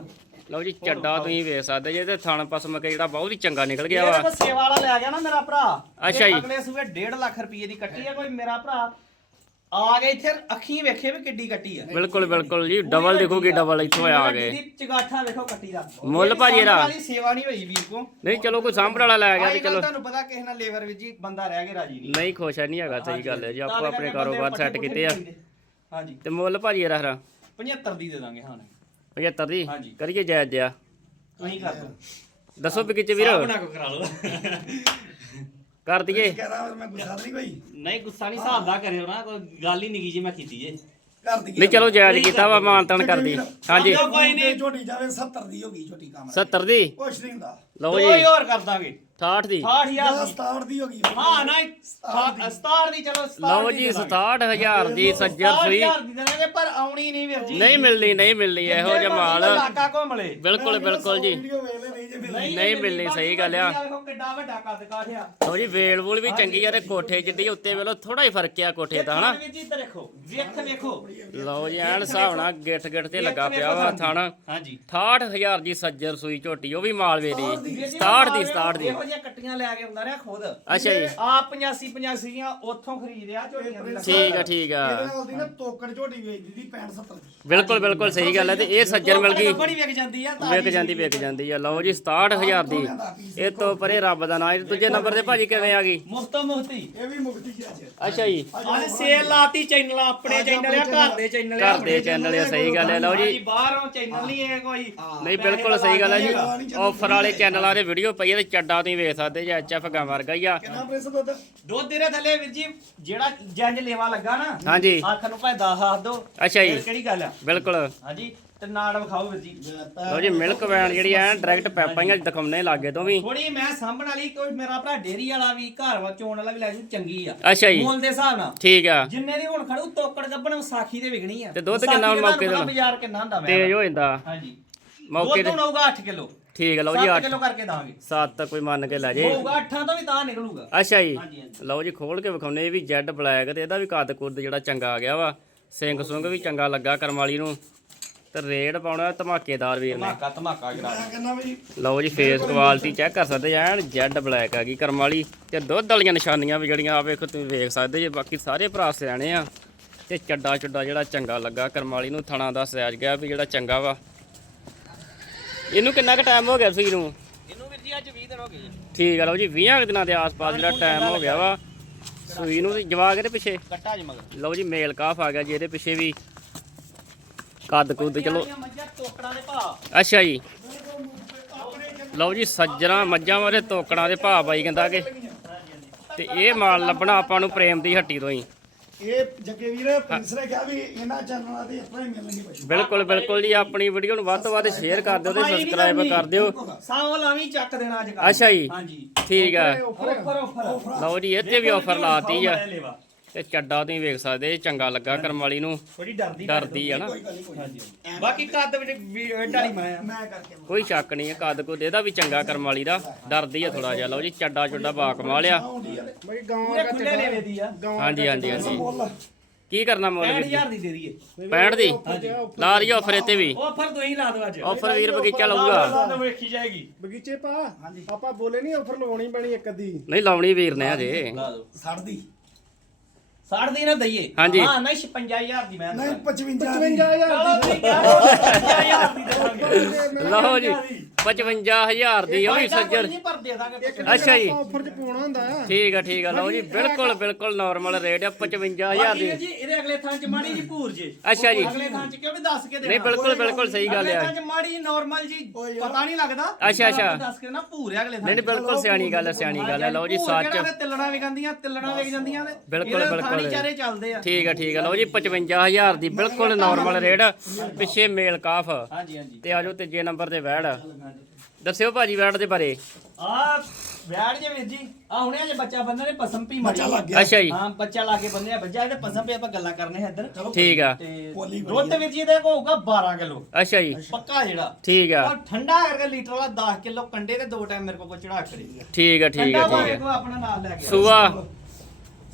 ਲਓ ਜੀ ਚੱਡਾ ਤੁਸੀਂ ਵੇਖ ਸਕਦੇ ਜੇ ਤੇ ਥਣ ਪਸਮ ਕੇ ਜਿਹੜਾ ਬਹੁਤ ਹੀ ਚੰਗਾ ਨਿਕਲ ਗਿਆ ਵਾ। ਸੇਵਾ ਵਾਲਾ ਲੈ ਗਿਆ ਨਾ ਮੇਰਾ ਭਰਾ। ਅੱਛਾ ਜੀ। ਅਗਲੇ ਸੂਏ 1.5 ਲੱਖ ਰੁਪਏ ਦੀ ਕੱਟੀ ਆ ਕੋਈ ਮੇਰਾ ਭਰਾ। ਆ ਗਏ ਇੱਥੇ ਅੱਖੀਂ ਵੇਖੇ ਵੀ ਕਿੱਡੀ ਕੱਟੀ ਆ। ਬਿਲਕੁਲ ਬਿਲਕੁਲ ਜੀ ਡਬਲ ਦੇਖੋਗੇ ਡਬਲ ਇੱਥੋਂ ਆ ਗਏ। ਚਗਾਠਾ ਵੇਖੋ ਕੱਟੀ ਦਾ। ਮੁੱਲ ਭਾਜੀ ਇਹਦਾ? ਸੇਵਾ ਨਹੀਂ ਹੋਈ ਵੀਰ ਕੋ। ਨਹੀਂ ਚਲੋ ਕੋਈ ਸਾਂਭਣ ਵਾਲਾ ਲੈ ਗਿਆ ਤੇ ਚਲੋ। ਤੁਹਾਨੂੰ ਪਤਾ ਕਿਸੇ ਨਾਲ ਲੇਬਰ ਵਿੱਚ ਜੀ ਬੰਦਾ ਰਹਿ ਕੇ ਰਾਜੀ ਨਹੀਂ। ਨਹੀਂ ਖੁਸ਼ ਨਹੀਂ ਹੈਗਾ ਸਹੀ ਗੱਲ ਹੈ ਜੀ ਆਪੋ ਆਪਣੇ ਕਾਰੋਬਾਰ ਸੈੱਟ ਕੀਤੇ ਆ। ਹਾਂਜੀ। ਤੇ ਮੁੱਲ ਭਾਜੀ ਇਹਦਾ ਹਰਾ। 75 ਦੀ ਦੇ ਦਾਂਗੇ ਹਾਂ 75 ਦੀ? ਹਾਂਜੀ। ਕਰੀਏ ਜਾਇਜ਼ ਜਿਆ ਤੁਸੀਂ ਕਰ ਦਿਓ। ਦੱਸੋ ਵੀ ਕਿੱਥੇ ਵੀਰ। ਆਪਣਾ ਕੋ ਕਰਾ ਲਓ। ਕਰ ਦਈਏ। ਕਹਦਾ ਮੈਂ ਗੁੱਸਾ ਨਹੀਂ ਕੋਈ? ਨਹੀਂ ਗੁੱਸਾ ਨਹੀਂ ਹਿਸਾਬ ਦਾ ਕਰਿਓ ਨਾ। ਕੋਈ ਗੱਲ ਹੀ ਨਿੱਕੀ ਜੀ ਮੈਂ ਕੀਤੀ ਜੇ। ਕਰ ਦੀ ਨਹੀਂ ਚਲੋ ਜਾਇਜ਼ ਕੀਤਾ ਵਾ ਮਾਨਤਨ ਕਰਦੀ ਹਾਂਜੀ। ਕੋਈ ਨੀ। ਝੋਟੀ ਜਾਵੇ 70 ਦੀ ਹੋ ਗਈ ਝੋਟੀ ਕੰਮ 70 ਦੀ? ਕੁਛ ਨਹੀਂ ਹੁੰਦਾ। ਲਓ ਜੀ। ਹੀ ਹੋਰ ਕਰ ਦਾਂਗੇ। 68 ਦੀ। 68000 ਜਾਂ ਦੀ। 67 ਦੀ ਹੋ ਗਈ। ਹਾਂ ਨਾ 67 ਦੀ। ਚਲੋ 67 ਲਓ ਜੀ 67000 ਦੀ ਸੱਜਰ ਸੂਈ। 67000 ਦੀ ਦੇਣਗੇ ਪਰ ਆਉਣੀ ਨਹੀਂ ਵੀਰ ਜੀ। ਨਹੀਂ ਮਿਲਣੀ ਨਹੀਂ ਮਿਲਣੀ ਇਹੋ ਜਿਹਾ ਮਾਲ। ਇਲਾਕਾ ਘੁੰਮ ਲੇ ਬਿਲਕੁਲ ਬਿਲਕੁਲ ਜੀ। ਨਹੀਂ ਮਿਲਣੀ ਸਹੀ ਗੱਲ ਆ। ਕਿੱਡਾ ਵੱਡਾ ਕੱਦ ਕਾਠਿਆ ਲਓ ਜੀ ਵੇਲ ਵੂਲ ਵੀ ਚੰਗੀ ਆ ਤੇ ਕੋਠੇ ਜਿੱਡੀ ਉੱਤੇ ਵੇਲੋ ਥੋੜਾ ਹੀ ਫ਼ਰਕ ਆ ਕੋਠੇ ਦਾ ਹਨਾ? ਵੀਰ ਜੀ ਇੱਧਰ ਦੇਖੋ ਵੇਖ ਵੇਖੋ। ਲਓ ਜੀ ਐਨ ਹਿਸਾਬ ਨਾਲ ਗਿੱਠ ਗਿੱਠ ਤੇ ਲੱਗਾ ਪਿਆ ਵਾ ਥਣ। ਹਾਂਜੀ 68000 ਦੀ ਸੱਜਰ ਸੂਈ ਝੋਟੀ ਉਹ ਵੀ ਮਾਲਵੇ ਦੀ 67 ਦੀ 67 ਦੀ। ਇਹੋ ਜਿਹੀਆਂ ਕੱਟੀਆਂ ਲੈ ਕੇ ਆਉਂਦਾ ਰਿਹਾ ਖੁਦ। ਅੱਛਾ ਜੀ। ਆ 85 85 ਦੀਆਂ ਉੱਥੋਂ ਖਰੀਦਿਆ ਝੋਟੀਆਂ ਦੀ ਠੀਕ ਆ ਠੀਕ ਆ। ਇਹਦੇ ਨਾਲ ਦੀ ਨਾ ਤੋਕੜ ਝੋਟੀ ਵੇਚਦੀ ਦੀ 65 70 ਦੀ। ਬਿਲਕੁਲ ਬਿਲਕੁਲ ਸਹੀ ਗੱਲ ਹੈ ਤੇ ਇਹ ਸੱਜਰ ਮਿਲ ਗਈ। ਬੜੀ ਵਿਕ ਜਾਂਦੀ ਆ ਵਿਕ ਜਾਂਦੀ ਵਿਕ ਜਾਂਦੀ ਆ। ਲਓ ਜੀ 67000 ਦੀ। ਇਹ ਤੋਂ ਪਰੇ ਰੱਬ ਦਾ ਨਾਂ। ਇਹ ਦੂਜੇ ਨੰਬਰ ਤੇ ਭਾਜੀ ਕਿਵੇਂ ਆ ਗਈ? ਮੁਫਤੋ ਮੁਫਤੀ। ਇਹ ਵੀ ਮੁਕਤੀ ਅੱਜ ਅੱਛਾ ਜੀ। ਅੱਜ ਸੇਲ ਲਾਤੀ ਚੈਨਲ ਆਪਣੇ ਚੈਨਲ ਆ ਘਰ ਦੇ ਚੈਨਲ ਘਰ ਦੇ ਚੈਨਲ ਆ ਸਹੀ ਗੱਲ ਹੈ ਲਓ ਜੀ। ਬਾਹਰੋਂ ਚੈਨਲ ਨਹੀਂ ਹੈ ਕੋਈ। ਨਹੀਂ ਬਿਲਕੁਲ ਸਹੀ ਗੱਲ ਹੈ ਜੀ। ਆਫਰ ਵਾਲੇ ਚੈਨਲਾਂ ਦੇ ਵੀਡੀਓ ਪਈ ਹੈ ਤੇ ਚੱਡਾ ਤੁਸੀਂ ਵੇਖ ਸਕਦੇ ਜੀ ਐਚਐਫ ਗਾਂ ਵਰਗਾ ਹੀ ਆ। ਕਿੰਨਾ ਪ੍ਰਿੰਸ ਦੁੱਧ ਦੁੱਧ ਦੇ ਥੱਲੇ ਵੀਰ ਜੀ ਜਿਹੜਾ ਜੰਜ ਲੇਵਾ ਲੱਗਾ ਨਾ ਹਾਂਜੀ। ਅੱਖ ਨੂੰ ਭਾਵੇਂ 10 ਹੱਥ ਦੋ ਅੱਛਾ ਜੀ। ਕਿਹੜੀ ਗੱਲ ਆ? ਬਿਲਕੁਲ। ਹਾਂਜੀ ਤੇ ਨਾੜ ਵਿਖਾਓ ਵੀਰ ਜੀ। ਲਓ ਜੀ ਮਿਲਕ ਵੈਨ ਜਿਹੜੀ ਐ ਡਾਇਰੈਕਟ ਪੈਪਾਂ ਦਿਖਾਉਣੇ ਲਾਗੇ ਤੋਂ ਵੀ। ਥੋੜੀ ਮੈਂ ਸਾਂਭਣ ਵਾਲੀ ਕੋਈ ਮੇਰਾ ਭਰਾ ਡੇਰੀ ਵਾਲਾ ਵੀ ਘਰ ਵਾ ਚੋਣ ਵਾਲਾ ਵੀ ਲੈ ਜੂ ਚੰਗੀ ਆ। ਅੱਛਾ ਜੀ। ਮੁੱਲ ਦੇ ਹਿਸਾਬ ਨਾਲ। ਠੀਕ ਆ। ਜਿੰਨੇ ਦੀ ਹੁਣ ਖੜੂ ਤੋਕੜ ਗੱਬਣ ਵਿਸਾਖੀ ਦੇ ਵਿਕਣੀ ਆ। ਤੇ ਦੁੱਧ ਕਿੰਨਾ ਦੇ ਮੌਕੇ ਤੇ? ਪਤਾ ਬਾਜ਼ਾਰ ਕਿੰਨਾ ਹੁੰਦਾ ਮੈਂ ਤੇਜ਼ ਹੋ ਜਾਂਦਾ। ਹਾਂਜੀ। ਮੌਕੇ ਦੁੱਧ ਤੇ ਹੁਣ ਹੋਊਗਾ 8 ਕਿਲੋ। ਠੀਕ ਆ ਲਓ ਜੀ 7 8 ਕਿਲੋ ਕਰਕੇ ਦਾਂਗੇ। 7 ਕੋਈ ਮੰਨ ਕੇ ਲੈ ਜੇ। ਹੋਊਗਾ 8 ਤੋਂ ਵੀ ਤਾਂ ਨਿਕਲੂਗਾ। ਅੱਛਾ ਜੀ। ਹਾਂਜੀ, ਹਾਂਜੀ। ਲਓ ਜੀ ਖੋਲ ਕੇ ਵਿਖਾਉਨੇ ਇਹ ਵੀ ਜੈਡ ਬਲੈਕ ਤੇ ਇਹਦਾ ਵੀ ਕੱਦ ਕੁੱਦ ਜਿਹੜਾ ਚੰਗਾ ਆ ਗਿਆ ਵਾ। ਸਿੰਘ ਸੁੰਗ ਵੀ ਚੰਗਾ ਲੱਗਾ ਕਰਮ ਵਾਲੀ ਨੂੰ। ਤੇ ਰੇਡ ਪਾਉਣਾ ਧਮਾਕੇਦਾਰ ਵੀਰ ਨੇ। ਧਮਾਕਾ ਧਮਾਕਾ ਕਰਾ ਕਹਿੰਦਾ ਵੀ ਲਓ ਜੀ ਫੇਸ ਕੁਆਲਿਟੀ ਚੈੱਕ ਕਰ ਸਕਦੇ ਐਨ ਜੈਡ ਬਲੈਕ ਆ ਗਈ ਕਰਮ ਵਾਲੀ। ਤੇ ਦੁੱਧ ਵਾਲੀਆਂ ਨਿਸ਼ਾਨੀਆਂ ਵੀ ਜਿਹੜੀਆਂ ਆ ਵੇਖੋ ਤੁਸੀਂ ਵੇਖ ਸਕਦੇ ਜੇ ਬਾਕੀ ਸਾਰੇ ਭਰਾ ਸਿਆਣੇ ਆ। ਤੇ ਚੱਡਾ ਚੁੱਡਾ ਜਿਹੜਾ ਚੰਗਾ ਲੱਗਾ ਕਰਮ ਵਾਲੀ ਨੂੰ ਥਣਾ ਦਾ ਸਹਿਜ ਗਿਆ ਵੀ ਜਿਹੜਾ ਚੰਗਾ ਵਾ। ਇਹਨੂੰ ਕਿੰਨਾ ਕੁ ਟਾਈਮ ਹੋ ਗਿਆ ਸੂਈ ਨੂੰ? ਇਹਨੂੰ ਵੀਰ ਜੀ ਅੱਜ 20 ਦਿਨ ਹੋ ਗਏ ਠੀਕ ਆ ਲਓ ਜੀ 20 ਕੁ ਦਿਨਾਂ ਦੇ ਆਸ-ਪਾਸ ਜਿਹੜਾ ਟਾਈਮ ਹੋ ਗਿਆ ਵਾ। ਸੂਈ ਨੂੰ ਤੇ ਜਵਾਕ ਇਹਦੇ ਪਿੱਛੇ? ਕੱਟਾ ਜੀ ਮਗਰ। ਲਓ ਜੀ ਮੇਲ ਕਾਫ ਆ ਗਿਆ ਜੀ ਇਹਦੇ ਪਿੱਛੇ ਵੀ। ਕੱਦ ਕੁੱਦ ਚਲੋ। ਅੱਛਾ ਜੀ। ਲਓ ਜੀ ਸੱਜਣਾ ਮੱਝਾਂ ਵਾਲੇ ਤੋਕੜਾਂ ਦੇ ਭਾਅ ਬਾਈ ਕਹਿੰਦਾ ਕਿ ਤੇ ਇਹ ਮਾਲ ਲੱਭਣਾ ਆਪਾਂ ਨੂੰ ਪ੍ਰੇਮ ਦੀ ਹੱਟੀ ਤੋਂ ਹੀ। ਇਹ ਜੱਗੇ ਵੀਰ ਪ੍ਰਿੰਸ ਨੇ ਕਿਹਾ ਵੀ ਇਹਨਾਂ ਚੈਨਲਾਂ ਤੇ ਇਤਨਾ ਹੀ ਮਿਲਣਗੇ ਪਸ਼ੂ ਬਿਲਕੁਲ ਬਿਲਕੁਲ ਜੀ ਆਪਣੀ ਵੀਡੀਓ ਨੂੰ ਵੱਧ ਤੋਂ ਵੱਧ ਸ਼ੇਅਰ ਕਰ ਦਿਓ ਤੇ ਸਬਸਕ੍ਰਾਈਬ ਕਰ ਦਿਓ। ਸਾਹ ਲਾਵੀਂ ਚੱਕ ਦੇਣਾ ਅੱਜ ਕੱਲ੍ਹ। ਅੱਛਾ ਜੀ। ਹਾਂਜੀ। ਠੀਕ ਆ। ਆਫਰ ਆਫਰ ਲਓ ਜੀ ਇੱਥੇ ਵੀ ਆਫਰ ਲਾਤੀ ਆ। ਤੇ ਚੱਡਾ ਤੁਸੀਂ ਵੇਖ ਸਕਦੇ ਇਹ ਚੰਗਾ ਲੱਗਾ ਕਰਮ ਵਾਲੀ ਨੂੰ। ਥੋੜੀ ਡਰਦੀ ਡਰਦੀ ਆ ਨਾ। ਬਾਕੀ ਕੱਦ ਵਿੱਚ ਵੇਡਾਲੀ ਮੈਂ ਆ ਮੈਂ ਕਰਕੇ ਕੋਈ ਸ਼ੱਕ ਨਹੀਂ ਹੈ ਕੱਦ ਕੁੱਦ ਇਹਦਾ ਵੀ ਚੰਗਾ ਕਰਮ ਵਾਲੀ ਦਾ। ਡਰਦੀ ਆ ਥੋੜਾ ਜਿਹਾ ਲਓ ਜੀ ਚੱਡਾ ਚੁੱਡਾ ਬਾ ਦੀ ਆ। ਹਾਂਜੀ ਹਾਂਜੀ ਹਾਂਜੀ। ਕੀ ਕਰਨਾ ਮੁੱਲ ਵੀਰ ਜੀ? 65000 ਦੀ ਦੇ ਦਈਏ। 65 ਦੀ? ਲਾ ਰਹੀ ਆਫਰ ਇੱਥੇ ਵੀ। ਆਫਰ ਤੁਸੀਂ ਲਾ ਦਿਓ ਅੱਜ। ਆਫਰ ਵੀਰ ਬਗੀਚਾ ਲਊਗਾ। ਵੇਖੀ ਜਾਏਗੀ। ਬਗੀਚੇ ਪਾ। ਆਪਾਂ ਬੋਲੇ ਨਹੀਂ ਆਫਰ ਲਵਾਉਣੀ ਪੈਣੀ ਇੱਕ ਅੱਧੀ। ਨਹੀਂ ਲਾਉਣੀ ਵੀਰ ਨੇ ਹਜੇ। ਲਾ ਦੀ 60 ਦੀ ਨਾ ਦਈਏ। ਹਾਂਜੀ। ਹਾਂ ਨਹੀਂ 55000 ਦੀ ਮੈਂ ਨਹੀਂ 55 55000 ਚਲੋ ਠੀਕ ਆ 55000 ਦੀ ਦੇਵਾਂਗੇ ਲਓ ਜੀ। 55000 ਦੀ ਉਹ ਵੀ ਸੱਜਰ ਨਹੀਂ ਪਰ ਦੇ ਦਾਂਗੇ ਅੱਛਾ ਜੀ। ਆਫਰ ਚ ਪਾਉਣਾ ਹੁੰਦਾ। ਆ ਠੀਕ ਆ ਠੀਕ ਆ ਲਓ ਜੀ ਬਿਲਕੁਲ ਬਿਲਕੁਲ ਨਾਰਮਲ ਰੇਟ ਆ 55000 ਬਾਕੀ ਦੀ। ਜੀ ਇਹਦੇ ਅਗਲੇ ਥਾਂ ਚ ਮਾੜੀ ਜੀ ਭੂਰ ਜੇ। ਅੱਛਾ ਜੀ। ਅਗਲੇ ਥਾਂ ਚ ਕਿਉਂ ਵੀ ਦੱਸ ਕੇ ਦੇਣਾ। ਨਹੀਂ ਬਿਲਕੁਲ ਬਿਲਕੁਲ ਸਹੀ ਗੱਲ ਅਗਲੇ ਆ। ਥਾਂ ਚ ਮਾੜੀ ਨਾਰਮਲ ਜੀ ਪਤਾ ਨਹੀਂ ਲੱਗਦਾ। ਅੱਛਾ, ਅੱਛਾ। ਦੱਸ ਕੇ ਨਾ ਭੂਰ ਹੈ ਅਗਲੇ ਥਾਂ ਨਹੀਂ ਨਹੀਂ ਬਿਲਕੁਲ ਸਿਆਣੀ ਗੱਲ ਹੈ ਸਿਆਣੀ ਗੱਲ ਹੈ ਲਓ ਜੀ ਸੱਚ। ਤਿਲਣਾ ਵੀ ਗੰਦੀਆਂ ਤਿਲਣਾ ਵੇਖ ਜਾਂਦੀਆਂ ਨੇ। ਬਿਲਕੁਲ, ਇਹਦੇ ਬਿਲਕੁਲ। ਥਾਣੀ ਚਾਰੇ ਚੱਲਦੇ ਆ। ਠੀਕ ਆ ਠੀਕ ਆ ਲਓ ਜੀ 55000 ਦੀ ਬਿਲਕੁਲ ਨਾਰਮਲ ਰੇਟ ਪਿੱਛੇ ਮੇਲ ਕਾਫ। ਹਾਂਜੀ ਹਾਂਜੀ। ਤੇ ਆਜੋ ਤੀਜੇ ਨੰਬਰ ਤੇ ਵੈੜ। ਦੱਸਿਓ ਭਾਜੀ ਵੈੜ ਦੇ ਬਾਰੇ। ਆ ਬੈਠ ਜੇ ਵੀਰ ਜੀ। ਆ ਹੁਣੇ ਜੇ ਬੱਚਾ ਬੰਨਣਾ ਨੇ ਪਸਮ ਪੀ ਮਾਰੀ ਬੱਚਾ ਲੱਗ ਗਿਆ। ਅੱਛਾ ਜੀ। ਹਾਂ ਬੱਚਾ ਲਾ ਕੇ ਬੰਨਿਆ ਬੱਚਾ ਇਹਦੇ ਪਸਮ ਪੀ ਆਪਾਂ ਗੱਲਾਂ ਕਰਨੇ ਆ ਇੱਧਰ। ਠੀਕ ਆ। ਤੇ ਪੋਲੀ ਦੁੱਧ ਵੀਰ ਜੀ ਇਹਦਾ ਹੋਊਗਾ 12 ਕਿਲੋ। ਅੱਛਾ ਜੀ। ਪੱਕਾ ਜਿਹੜਾ। ਠੀਕ ਆ। ਔਰ ਠੰਡਾ ਕਰਕੇ ਲੀਟਰ ਵਾਲਾ 10 ਕਿਲੋ ਕੰਡੇ ਤੇ ਦੋ ਟਾਈਮ ਮੇਰੇ ਕੋਲ ਚੜਾ ਕਰੀ। ਠੀਕ ਆ ਠੀਕ ਆ ਠੀਕ ਕੋ ਆਪਣਾ ਨਾਲ ਲੈ ਆ। ਕੇ ਸੂਆ।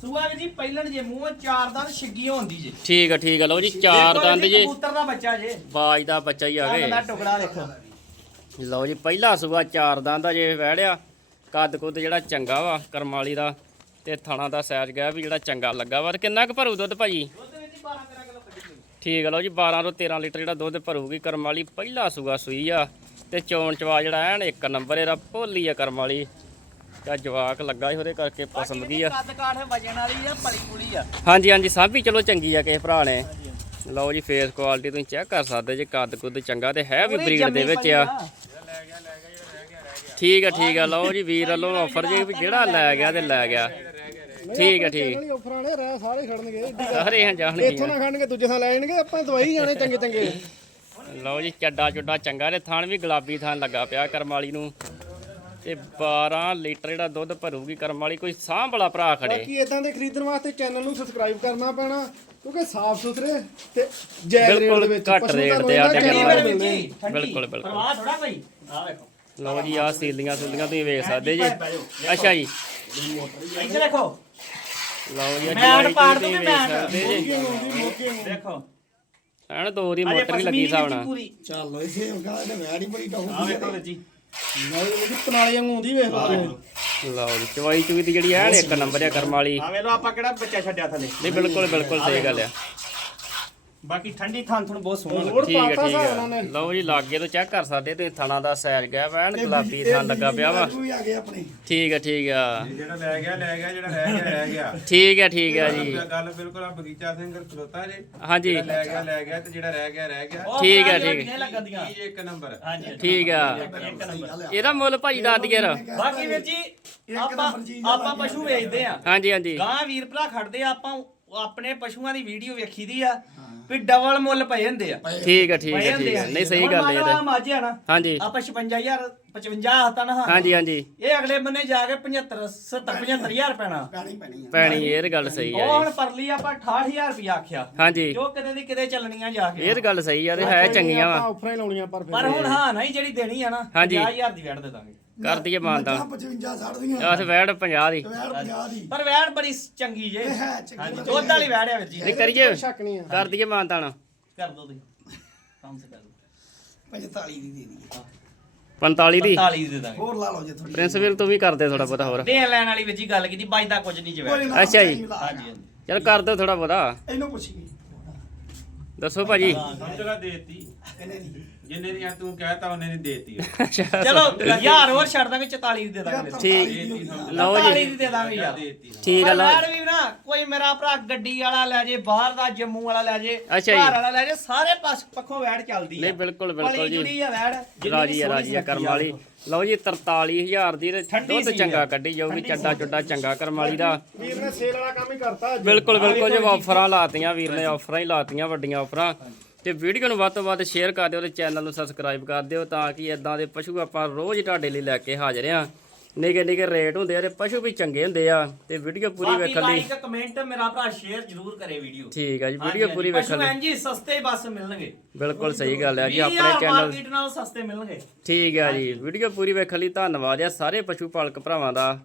ਸੂਆ ਵੀਰ ਜੀ ਪਹਿਲਣ ਜੇ ਮੂੰਹ ਚਾਰ ਦੰਦ ਛਿੱਗੀ ਹੁੰਦੀ ਜੇ। ਠੀਕ ਆ ਠੀਕ ਆ। ਲਓ ਜੀ ਚਾਰ ਦੰਦ ਜੀ, ਕਬੂਤਰ ਦਾ ਬੱਚਾ ਜੇ। ਬਾਜ ਦਾ ਬੱਚਾ ਹੀ ਦਾ ਆਵੇ ਟੁਕੜਾ ਦੇਖੋ। ਲਓ ਜੀ ਪਹਿਲਾ ਸੂਆ ਚਾਰ ਦੰਦ ਦਾ ਜੇ ਵਹਿੜਿਆ ਕੱਦ ਕੁੱਦ ਜਿਹੜਾ ਚੰਗਾ ਵਾ ਕਰਮ ਵਾਲੀ ਦਾ ਤੇ ਥਾਣਾ ਦਾ ਸਾਈਜ਼ ਗਿਆ ਵੀ ਜਿਹੜਾ ਚੰਗਾ ਲੱਗਾ ਵਾ ਤੇ ਕਿੰਨਾ ਕੁ ਭਰੂ ਦੁੱਧ ਭਾਜੀ? ਦੁੱਧ ਵੀਰ ਜੀ 12 13 ਕਿਲੋ ਕੱਢੀ ਹੋਈ। ਠੀਕ ਆ ਲਓ ਜੀ 12 ਤੋਂ 13 ਲੀਟਰ ਜਿਹੜਾ ਦੁੱਧ ਭਰੂਗੀ ਕਰਮ ਵਾਲੀ ਪਹਿਲਾ ਸੂਆ ਸੂਈ ਆ ਤੇ ਚੋਣ ਚਵਾ ਜਿਹੜਾ ਐਨ ਇੱਕ ਨੰਬਰ ਇਹਦਾ ਭੋਲੀ ਆ ਕਰਮ ਵਾਲੀ ਤਾਂ ਜਵਾਕ ਲੱਗਾ ਸੀ ਉਹਦੇ ਕਰਕੇ ਪਸੰਦ ਗਈ ਆ। ਕੱਦ ਕਾਠ ਵਜਣ ਵਾਲੀ ਆ ਪਲੀ ਪੁਲੀ ਆ। ਹਾਂਜੀ ਹਾਂਜੀ ਸਭ ਵੀ ਚਲੋ ਚੰਗੀ ਆ ਕਿਸੇ ਭਰਾ ਨੇ। ਲਓ ਜੀ ਫੇਸ ਕੁਆਲਿਟੀ ਤੁਸੀਂ ਚੈੱਕ ਕਰ ਸਕਦੇ ਜੇ ਕੱਦ ਕੁੱਦ ਚੰਗਾ ਤੇ ਹੈ ਵੀ ਬਰੀਡ ਦੇ ਵਿੱਚ ਆ। ਠੀਕ ਆ ਠੀਕ ਆ ਲਓ ਜੀ ਵੀਰ ਵੱਲੋਂ ਆਫਰ ਜੇ ਵੀ ਜਿਹੜਾ ਲੈ ਗਿਆ ਤੇ ਲੈ ਗਿਆ। ਠੀਕ ਆ ਠੀਕ। ਨਹੀਂ ਆਫਰ ਵਾਲੇ ਰਹਿ ਸਾਰੇ ਖੜਨਗੇ। ਸਾਰੇ ਹਾਂ ਇੱਥੋਂ ਨਾ ਖੜਨਗੇ ਦੂਜੇ ਥਾਂ ਲੈ ਜਾਣਗੇ ਆਪਾਂ ਦਵਾਈ ਜਾਣੇ ਚੰਗੇ ਚੰਗੇ ਲਓ ਜੀ ਚੱਡਾ ਚੁੱਡਾ ਚੰਗਾ ਤੇ ਥਣ ਵੀ ਗੁਲਾਬੀ ਥਣ ਲੱਗਾ ਪਿਆ ਕਰਮ ਵਾਲੀ ਨੂੰ। ਤੇ 12 ਲੀਟਰ ਜਿਹੜਾ ਦੁੱਧ ਭਰੂਗੀ ਕਰਮ ਵਾਲੀ ਕੋਈ ਸਾਂਭ ਵਾਲਾ ਭਰਾ ਖੜੇ। ਬਾਕੀ ਇਦਾਂ ਦੇ ਖਰੀਦਣ ਵਾਸਤੇ ਚੈਨਲ ਨੂੰ ਸਬਸਕ੍ਰਾਈਬ ਕਰਨਾ ਪੈਣਾ ਕਿਉਂਕਿ ਸਾਫ਼ ਸੁਥਰੇ ਤੇ ਰੇਟ ਬਿਲਕੁਲ ਦੇ ਵਿੱਚ ਘੱਟ ਪਸ਼ੂ ਰੇਟ ਤੁਹਾਨੂੰ ਤੇ ਆ ਠੰਡੀ ਮਿਲਣੇ। ਜੀ। ਬਿਲਕੁਲ, ਬਿਲਕੁਲ। ਪਰਵਾਹ ਥੋੜਾ ਭਾਈ ਆ ਵੇਖੋ। ਲਓ ਜੀ ਆ ਸੀਲੀਆਂ ਸੁਲੀਆਂ ਤੁਸੀਂ ਵੇਖ ਸਕਦੇ ਜੀ। ਅੱਛਾ ਜੀ। ਇੱਥੇ ਦੇਖੋ। ਲਓ ਜੀ ਆ ਮੈਟ ਜਵਾਈ ਪਾੜ ਦੂੰਗੇ ਜੀ। ਦੇਖੋ। ਐਨ ਦੋ ਦੀ ਮੋਟਰ ਵੀ ਲੱਗੀ ਪੂਰੀ ਚੱਲ ਇਸੇ ਗੱਲ ਤੇ ਵੈੜ ਹੀ ਬੜੀ ਟੌਪ ਆ ਵੇਖੋ ਜੀ। ਨਾਲੇ ਉਹਦੀ ਪਨਾਲੀ ਵਾਂਗੂ ਹੁੰਦੀ ਵੇਖ ਲਓ ਜੀ ਚਵਾਈ ਚੂਈ ਦੀ ਜਿਹੜੀ ਐਨ ਇੱਕ ਨੰਬਰ ਆ ਕਰਮ ਵਾਲੀ। ਆ ਵੇਖ ਲਓ ਆਪਾਂ ਕਿਹੜਾ ਬੱਚਾ ਛੱਡਿਆ ਥੱਲੇ। ਨਹੀਂ ਬਿਲਕੁਲ ਬਿਲਕੁਲ ਸਹੀ ਗੱਲ ਆ। ਬਾਕੀ ਠੰਡੀ ਥਾਂ ਥਣ ਬਹੁਤ ਸੋਹਣਾ ਹੋਰ ਠੀਕ ਹੈ ਪਾਤਾ ਠੀਕ ਹੈ ਨੇ। ਲਓ ਜੀ ਲਾਗੇ ਤੋਂ ਚੈੱਕ ਕਰ ਸਕਦੇ ਤੁਸੀਂ ਥਣਾ ਦਾ ਸਾਈਜ਼ ਗਿਆ ਵਾ ਐਨ ਗੁਲਾਬੀ ਥਣ ਲੱਗਾ ਪਿਆ ਵਾ। ਤੂੰ ਆ ਆਪਣੇ। ਠੀਕ ਹੈ ਠੀਕ ਆ। ਜਿਹੜਾ ਲੈ ਗਿਆ ਲੈ ਗਿਆ ਜਿਹੜਾ ਰਹਿ ਗਿਆ ਰਹਿ ਗਿਆ। ਠੀਕ ਹੈ ਠੀਕ ਹੈ ਜੀ। ਗੱਲ ਬਿਲਕੁਲ ਆ ਬਗੀਚਾ ਸਿੰਘ ਖਲੋਤਾ ਜੇ। ਹਾਂਜੀ। ਜਿਹੜਾ ਲੈ ਗਿਆ ਲੈ ਗਿਆ ਤੇ ਜਿਹੜਾ ਰਹਿ ਗਿਆ ਰਹਿ ਗਿਆ। ਉਹ ਠੀਕ ਹੈ, ਠੀਕ। ਹੈ। ਲੱਗਦੀਆਂ? ਇੱਕ ਨੰਬਰ। ਹਾਂਜੀ। ਠੀਕ ਆ। ਇੱਕ ਨੰਬਰ। ਇਹਦਾ ਮੁੱਲ ਭਾਜੀ ਦੱਸ ਦਈਏ ਯਾਰ ਬਾਕੀ ਵੀਰ ਜੀ ਆਪਾਂ ਨੰਬਰ ਚੀਜ਼ ਦਾ ਆਪਾਂ ਪਸ਼ੂ ਵੇਚਦੇ ਆ। ਹਾਂਜੀ ਹਾਂਜੀ। ਗਾਂ ਵੀਰ ਭਰਾ ਖੜਦੇ ਆ ਆਪਾਂ ਆਪਣੇ ਪਸ਼ੂਆਂ ਦੀ ਵੀਡੀਓ ਵੇਖੀ ਦੀ ਆ ਵੀ ਡਬਲ ਮੁੱਲ ਪਏ ਹੁੰਦੇ ਆ। ਠੀਕ ਹੈ ਠੀਕ ਪਏ ਹੈ ਹੁੰਦੇ ਠੀਕ ਆ। ਹੈ ਨਹੀਂ ਸਹੀ ਗੱਲ ਹੈ ਇਹ ਇਹਦਾ ਮਾਝੇ ਆ ਨਾ ਹਾਂਜੀ। ਆਪਾਂ 55000 55 ਹਤਾ ਨਾ ਹਾਂਜੀ ਹਾਂਜੀ। ਇਹ ਅਗਲੇ ਬੰਨੇ ਜਾ ਕੇ 75 70 75000 ਪੈਣਾ। ਪੈਣੀ ਪੈਣੀ ਆ। ਪੈਣੀ ਇਹ ਤਾਂ ਗੱਲ ਸਹੀ ਉਹ ਹੈ ਹੁਣ ਪਰਲੀ ਆਪਾਂ 68000 ਰੁਪਇਆ ਆਖਿਆ। ਹਾਂਜੀ। ਜੋ ਕਿਤੇ ਦੀ ਕਿਤੇ ਚੱਲਣੀਆਂ ਜਾ ਕੇ। ਇਹ ਤਾਂ ਗੱਲ ਸਹੀ ਆ ਤੇ ਹੈ ਚੰਗੀਆਂ ਆਪਾਂ ਵਾ। ਆਫਰਾਂ ਹੀ ਲਾਉਣੀਆਂ ਪਰ ਪਰ ਹੁਣ ਹਾਂ ਨਹੀਂ ਜਿਹੜੀ ਦੇਣੀ ਆ ਨਾ ਹਾਂਜੀ। 50000 ਦੀ ਵੈਟ ਦੇ ਦਾਂਗੇ। ਕਰ ਦਈਏ ਮਾਨਤਾ 55 60 ਦੀਆਂ ਆਹ ਵੈੜ 50 ਦੀ। ਵੈੜ 50 ਦੀ। ਪਰ ਵੈਟ ਬੜੀ ਚੰਗੀ ਜੇ। ਹੈ ਹਾਂਜੀ ਦੁੱਧ ਵਾਲੀ ਵੈਟ ਆ ਵੀਰ ਜੀ। ਨਹੀਂ ਕਰੀਏ। ਸ਼ੱਕ ਨਹੀਂ ਆ। ਕਰ ਦਈਏ ਮਾਨਤਾ ਨਾ ਕਰ ਦੋ ਤੁਸੀਂ। ਕੰਮ ਸੇ ਕਰ ਦੋ 45 ਦੀ ਦੇ ਦੀ 45 ਦੀ। 45 ਦੀ ਦੇ ਦਾਂਗੇ। ਹੋਰ ਲਾ ਲਓ ਜੇ ਥੋੜੀ ਪ੍ਰਿੰਸ ਵੀਰ ਤੂੰ ਵੀ ਕਰ ਦੇ ਥੋੜਾ ਬਹੁਤਾ ਹੋਰ। ਦੇਣ ਲੈਣ ਵਾਲੀ ਜੀ ਗੱਲ ਕੀਤੀ ਬਾਜਦਾ ਕੁਝ ਨਹੀਂ ਜਿਵੇਂ ਅੱਛਾ ਜੀ। ਹਾਂਜੀ ਹਾਂਜੀ। ਚਲ ਕਰ ਦਿਓ ਥੋੜਾ ਬਹੁਤਾ। ਇਹਨੂੰ ਪੁੱਛੀ ਦੱਸੋ ਭਾਜੀ। ਸਮਝਲਾ ਦੇਤੀ। ਕਿੰਨੇ ਦੀ ਜਿੰਨੇ ਦੀਆਂ ਤੂੰ ਕਹਿਤਾ ਉਹਨੇ ਨੇ ਦੇਤੀ। ਅੱਛਾ ਚਲੋ ਯਾਰ ਹੋਰ ਛੱਡ ਦਾਂਗੇ 44 ਦੀ ਦੇ ਦਾਂਗੇ। ਠੀਕ। ਦੇਤੀ ਲਓ 44 ਜੀ। ਦੀ ਦੇ ਦਾਂਗੇ ਯਾਰ। ਦੇਤੀ ਠੀਕ ਆ ਲਓ। ਯਾਰ ਵੀ ਨਾ ਕੋਈ ਮੇਰਾ ਭਰਾ ਗੱਡੀ ਵਾਲਾ ਲੈ ਜੇ ਬਾਹਰ ਦਾ ਜੰਮੂ ਵਾਲਾ ਲੈ ਜੇ। ਘਰ ਵਾਲਾ ਲੈ ਜੇ ਸਾਰੇ ਪਾਸ ਪੱਖੋਂ ਵੈੜ ਚੱਲਦੀ ਨਹੀਂ ਬਿਲਕੁਲ ਬਿਲਕੁਲ ਜੀ। ਰਾਜੀ ਆ ਸੋਹਣੀ ਰਾਜੀ ਆ ਕਰਮ ਵਾਲੀ। ਲਓ ਜੀ 43000 ਦੀ ਤੇ ਠੰਡੀ ਦੁੱਧ ਸੀ ਚੰਗਾ। ਕੱਢੀ ਜਾਊਗੀ ਚੱਡਾ ਚੁੱਡਾ ਚੰਗਾ ਕਰਮ ਵਾਲੀ ਦਾ। ਵੀਰ ਨੇ ਸੇਲ ਵਾਲਾ ਕੰਮ ਹੀ ਕਰਤਾ ਅੱਜ। ਬਿਲਕੁਲ ਬਿਲਕੁਲ ਜੀ ਆਫਰਾਂ ਲਾਤੀਆਂ ਵੀਰ ਨੇ ਆਫਰਾਂ ਹੀ ਲਾਤੀਆਂ ਵੱਡੀਆਂ ਆਫਰਾਂ ਤੇ ਵੀਡੀਓ ਨੂੰ ਵੱਧ ਤੋਂ ਵੱਧ ਸ਼ੇਅਰ ਕਰ ਦਿਓ ਤੇ ਚੈਨਲ ਨੂੰ ਸਬਸਕ੍ਰਾਈਬ ਕਰ ਦਿਓ ਤਾਂ ਕਿ ਇਦਾਂ ਦੇ ਪਸ਼ੂ ਆਪਾਂ ਰੋਜ਼ ਤੁਹਾਡੇ ਲਈ ਲੈ ਕੇ ਹਾਜ਼ਰ ਆ ਨਿੱਕੇ ਨਿੱਕੇ ਰੇਟ ਹੁੰਦੇ ਆ ਤੇ ਪਸ਼ੂ ਵੀ ਚੰਗੇ ਹੁੰਦੇ ਆ ਤੇ ਵੀਡੀਓ ਪੂਰੀ ਬਾਕੀ ਵੇਖਣ ਲਈ ਲਾਈਕ ਕਮੈਂਟ ਮੇਰਾ ਭਰਾ ਸ਼ੇਅਰ ਜ਼ਰੂਰ ਕਰੇ ਵੀਡੀਓ ਠੀਕ ਆ ਜੀ ਵੀਡੀਓ ਪੂਰੀ ਵੇਖਣ ਲਈ। ਜੀ ਸਸਤੇ ਬੱਸ ਮਿਲਣਗੇ। ਬਿਲਕੁਲ ਸਹੀ ਗੱਲ ਹੈ ਜੀ 20000 ਆਪਣੇ ਚੈਨਲ ਮਾਰਕੀਟ ਨਾਲ ਸਸਤੇ ਮਿਲਣਗੇ। ਠੀਕ ਆ ਜੀ ਵੀਡੀਓ ਪੂਰੀ ਵੇਖਣ ਲਈ ਧੰਨਵਾਦ ਆ ਸਾਰੇ ਪਸ਼ੂ ਪਾਲਕ ਭਰਾਵਾਂ ਦਾ।